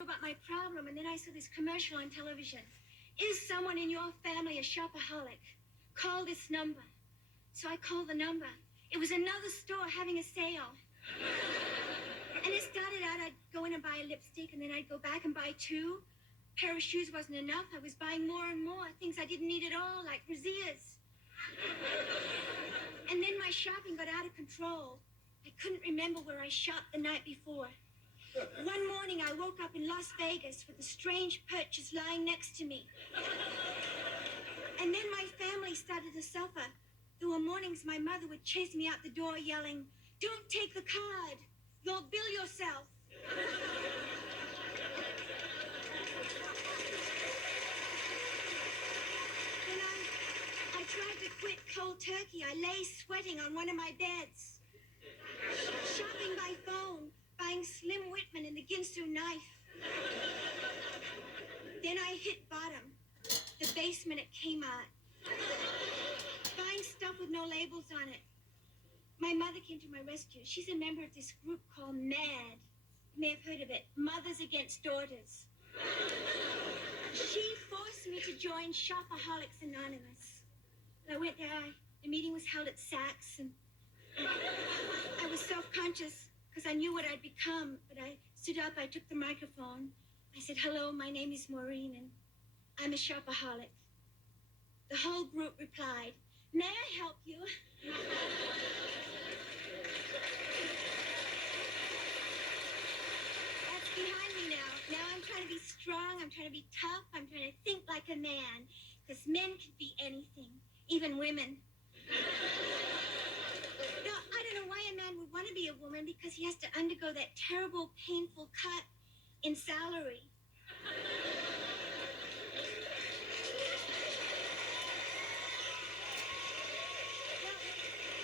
About my problem, and then I saw this commercial on television. Is someone in your family a shopaholic? Call this number. So I called the number. It was another store having a sale. And it started out, I'd go in and buy a lipstick, and then I'd go back and buy two. A pair of shoes wasn't enough. I was buying more and more, things I didn't need at all, like brassieres. And then my shopping got out of control. I couldn't remember where I shopped the night before. One morning, I woke up in Las Vegas with a strange purchase lying next to me. And then my family started to suffer. There were mornings my mother would chase me out the door yelling, "Don't take the card. You'll bill yourself." When I tried to quit cold turkey, I lay sweating on one of my beds. Shopping by phone, buying Slim Whitman and the Ginsu knife. Then I hit bottom, the basement at Kmart. Buying stuff with no labels on it. My mother came to my rescue. She's a member of this group called MAD. You may have heard of it, Mothers Against Daughters. She forced me to join Shopaholics Anonymous. I went there. The meeting was held at Saks, and I was self-conscious because I knew what I'd become. But I stood up, I took the microphone. I said, "Hello, my name is Maureen, and I'm a shopaholic." The whole group replied, "May I help you?" That's behind me now. Now I'm trying to be strong, I'm trying to be tough, I'm trying to think like a man. Because men can be anything, even women. No, I don't know why a man would want to be a woman, because he has to undergo that terrible, painful cut in salary.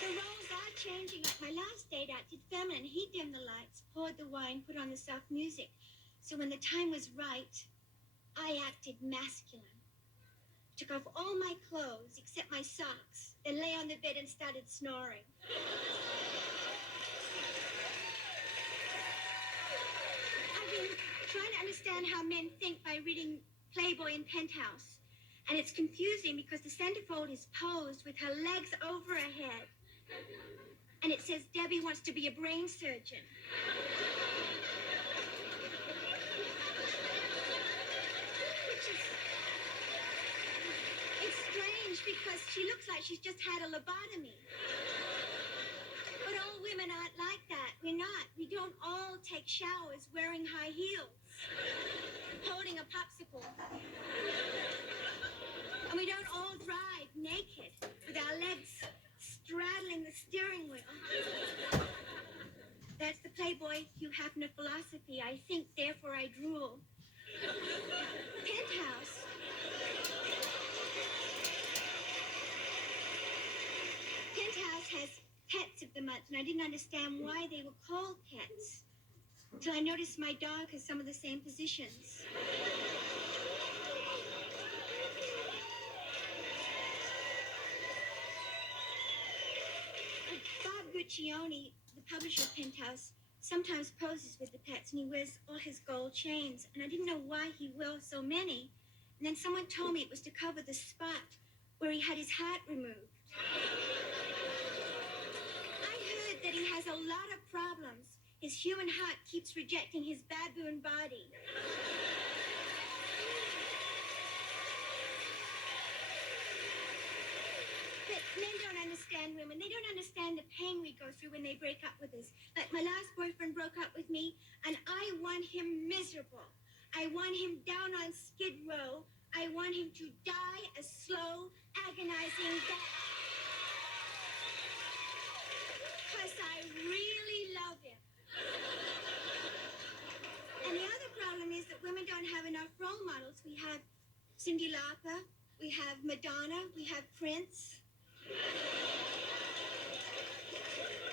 The roles are changing. Like my last date acted feminine. He dimmed the lights, poured the wine, put on the soft music. So when the time was right, I acted masculine. Took off all my clothes except my socks, then lay on the bed and started snoring. I've been trying to understand how men think by reading Playboy and Penthouse. And it's confusing because the centerfold is posed with her legs over her head. And it says Debbie wants to be a brain surgeon. It's strange because she looks like she's just had a lobotomy. But all women aren't like that. We're not. We don't all take showers wearing high heels, holding a popsicle. And we don't all drive naked with our legs straddling the steering wheel. That's the Playboy Hugh Hefner philosophy. I think, therefore I drool. Penthouse. Penthouse has pets of the month, and I didn't understand why they were called pets until I noticed my dog has some of the same positions. Bob Guccione, the publisher of Penthouse, sometimes poses with the pets, and he wears all his gold chains, and I didn't know why he wore so many. And then someone told me it was to cover the spot where he had his heart removed. I heard that he has a lot of problems. His human heart keeps rejecting his baboon body. But men don't understand women. They don't understand the pain we go through when they break up with us. Like my last boyfriend broke up with me, and I want him miserable. I want him down on Skid Row. I want him to die a slow, agonizing death. Because I really love him. And the other problem is that women don't have enough role models. We have Cyndi Lauper, we have Madonna, we have Prince.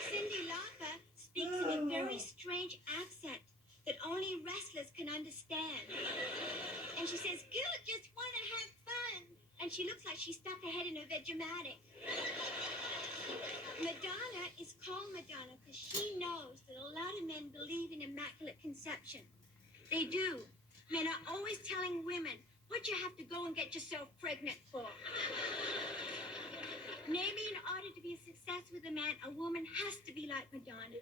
Cyndi Lauper speaks in a very strange accent that only wrestlers can understand. And she says, "Girl, just want to have fun." And she looks like she stuck her head in a Vegematic. Madonna is called Madonna because she knows that a lot of men believe in immaculate conception. They do. Men are always telling women what you have to go and get yourself pregnant for. Maybe in order to be a success with a man, a woman has to be like Madonna.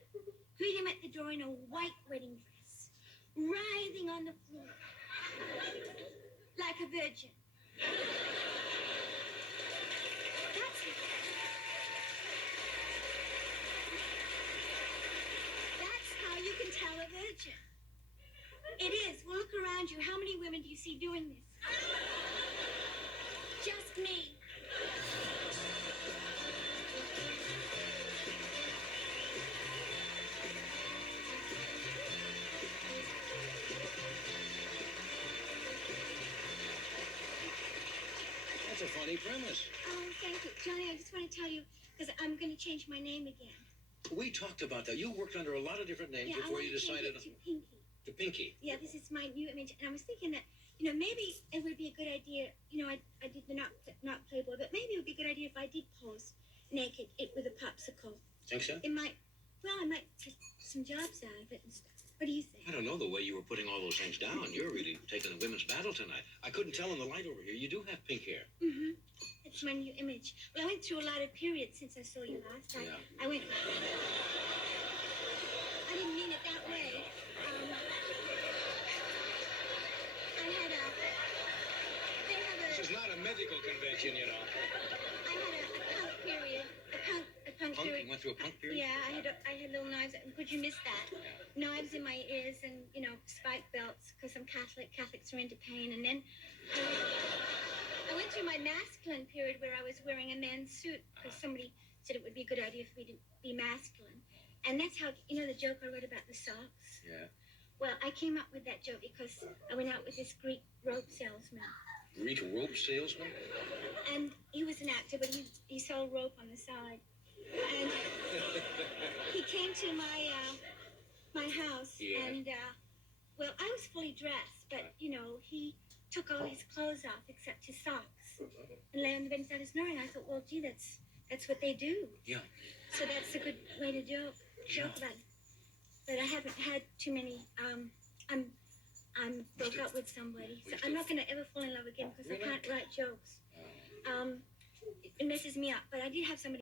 Greet him at the door in a white wedding dress, writhing on the floor, like a virgin. That's how you can tell a virgin. It is. Well, look around you. How many women do you see doing this? Just me. That's a funny premise. Oh, thank you. Johnny, I just want to tell you, because I'm going to change my name again. We talked about that. You worked under a lot of different names before you decided to Pinky. to Pinky. Yeah, this is my new image, and I was thinking that, maybe it would be a good idea. I did the not Playboy, but maybe it would be a good idea if I did pose naked with a popsicle. Think so? I might take some jobs out of it and stuff. What do you think? I don't know, the way you were putting all those things down. You're really taking the women's battle tonight. I couldn't tell in the light over here. You do have pink hair. Mm-hmm. It's my new image. Well, I went through a lot of periods since I saw you last. I didn't mean it that way. This is not a medical convention, you know. I had a punk period. A punk period. You went through a punk period? Yeah, I had little knives. Could you miss that? Knives in my ears and, spike belts, because I'm Catholic. Catholics are into pain. And then I went through my masculine period where I was wearing a men's suit because somebody said it would be a good idea for me to be masculine. And that's how, the joke I wrote about the socks? Yeah. Well, I came up with that joke because I went out with this Greek rope salesman. Greek rope salesman? And he was an actor, but he sold rope on the side. And he came to my house, and, well, I was fully dressed, but, he took all his clothes off except his socks and lay on the bed and started snoring. I thought, well, gee, that's what they do. Yeah. So that's a good way to joke about it. But I haven't had too many. I'm broke up with somebody, so I'm not going to ever fall in love again because I can't write jokes. It messes me up. But I did have somebody.